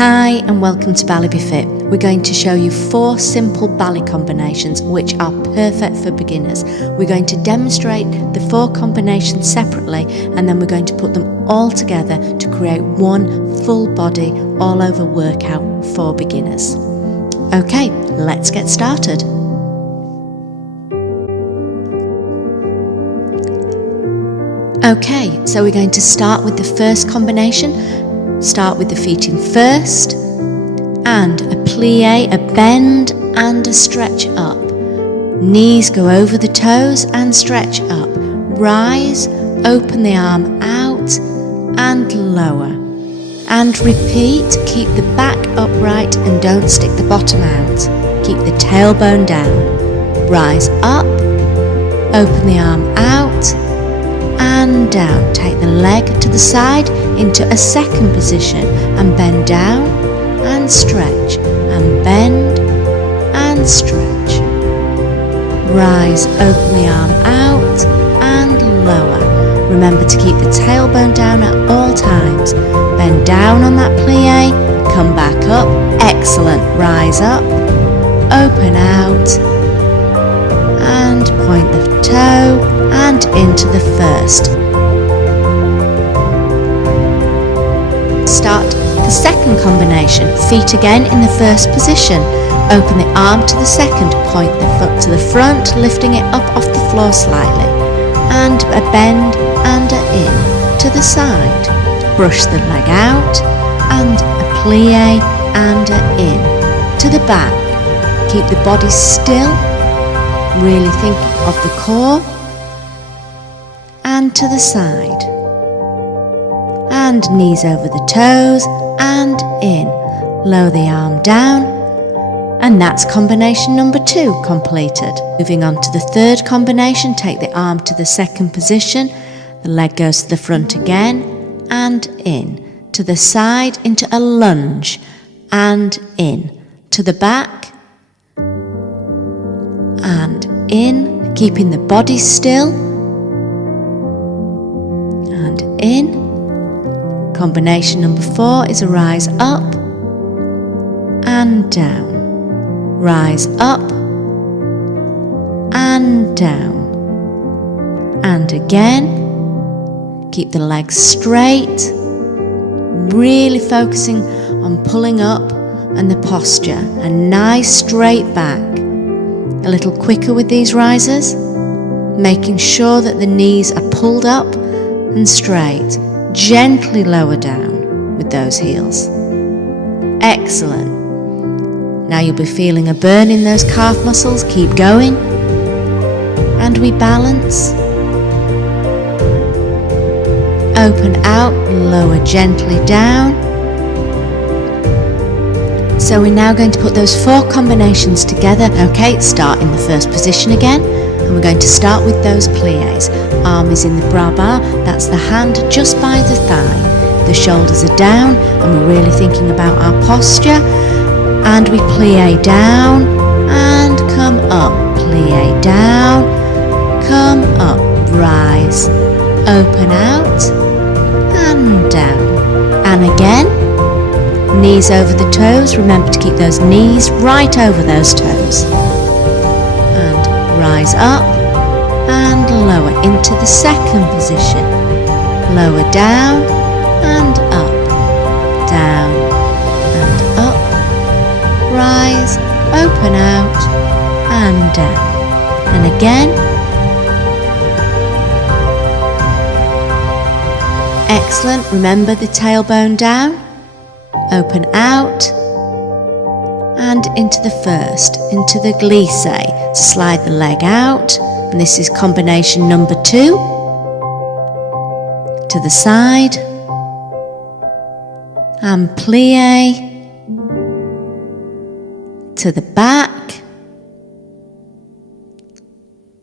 Hi and welcome to Ballet Be Fit. We're going to show you 4 simple ballet combinations which are perfect for beginners. We're going to demonstrate the 4 combinations separately and then we're going to put them all together to create one full body all over workout for beginners. Okay, let's get started. Okay, so we're going to start with the first combination. Start with the feet in first, and a plie, a bend and a stretch up. Knees go over the toes and stretch up. Rise, open the arm out and lower. And repeat, keep the back upright and don't stick the bottom out. Keep the tailbone down. Rise up, open the arm out and down. Take the leg to the side into a second position and bend down and stretch and bend and stretch. Rise, open the arm out and lower. Remember to keep the tailbone down at all times. Bend down on that plie, come back up. Excellent. Rise up, open out and point the toe and into the first. Start the second combination. Feet again in the first position. Open the arm to the second, point the foot to the front, lifting it up off the floor slightly. And a bend and a in to the side. Brush the leg out and a plie and a in to the back. Keep the body still. Really think of the core and to the side and knees over the toes and in. Lower the arm down and that's combination number 2 completed. Moving on to the third combination, take the arm to the second position, the leg goes to the front again and in. To the side into a lunge and in. To the back and in, keeping the body still and in. Combination number 4 is a rise up and down. Rise up and down. And again, keep the legs straight, really focusing on pulling up and the posture. A nice straight back. A little quicker with these rises, making sure that the knees are pulled up and straight. Gently lower down with those heels. Excellent. Now you'll be feeling a burn in those calf muscles. Keep going. And we balance. Open out, lower gently down. So we're now going to put those 4 combinations together. Okay, start in the first position again. And we're going to start with those pliés. Arm is in the bras bar, that's the hand just by the thigh. The shoulders are down and we're really thinking about our posture. And we plie down and come up. Plie down, come up. Rise, open out and down. And again, knees over the toes. Remember to keep those knees right over those toes. Rise up and lower into the second position. Lower down and up, down and up. Rise, open out and down. And again. Excellent. Remember the tailbone down. Open out. And into the first, into the glissé. So slide the leg out, and this is combination number 2. To the side, and plie, to the back,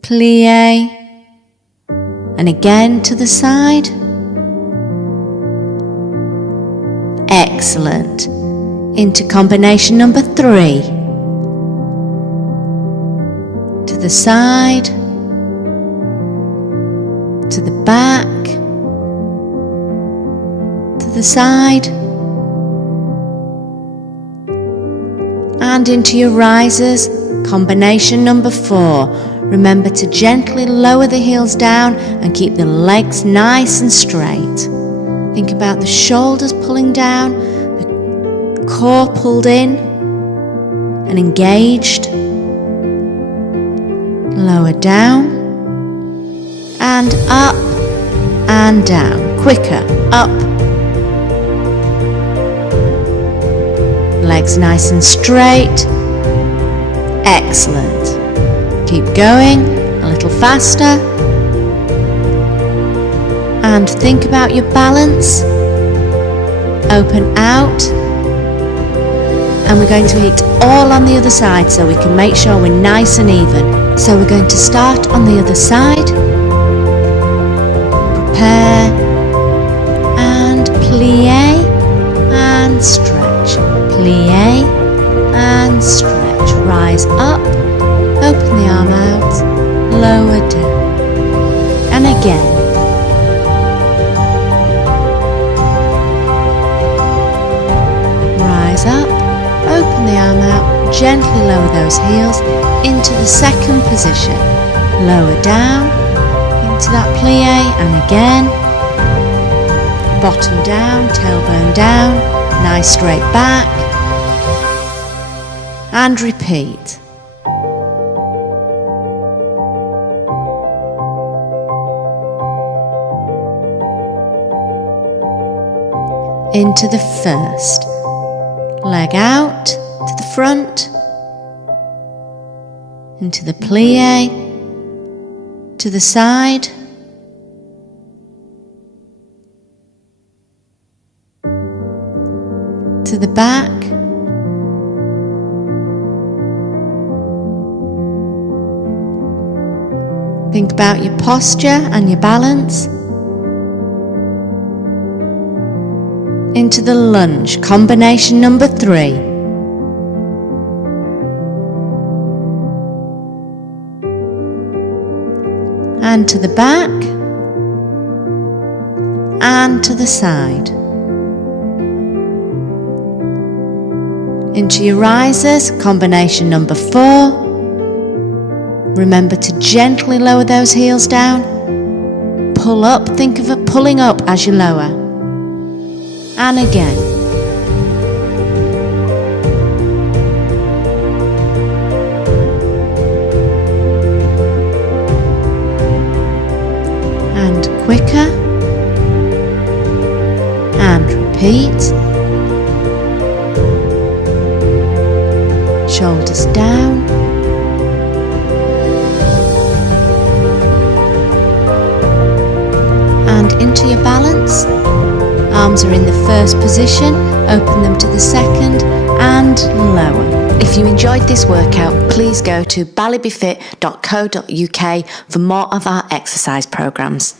plie, and again to the side. Excellent. Into combination number 3. To the side, to the back, to the side, and into your risers, combination number 4. Remember to gently lower the heels down and keep the legs nice and straight. Think about the shoulders pulling down, the core pulled in and engaged. Lower down and up and down. Quicker, up. Legs nice and straight. Excellent. Keep going, a little faster. And think about your balance. Open out. And we're going to hit all on the other side so we can make sure we're nice and even. So we're going to start on the other side. Prepare. And plié and stretch. Plié and stretch. Rise up. Open the arm out, lower down, and again. Rise up, open the arm out, gently lower those heels into the second position. Lower down, into that plié, and again. Bottom down, tailbone down, nice straight back, and repeat. Into the first, leg out to the front, into the plié, to the side, to the back, think about your posture and your balance. Into the lunge, combination number 3. And to the back, and to the side. Into your risers, combination number 4. Remember to gently lower those heels down. Pull up, think of it pulling up as you lower. And again. And quicker. And repeat. Shoulders down. And into your balance. Arms are in the first position, open them to the second and lower. If you enjoyed this workout, please go to BalletBeFit.co.uk for more of our exercise programs.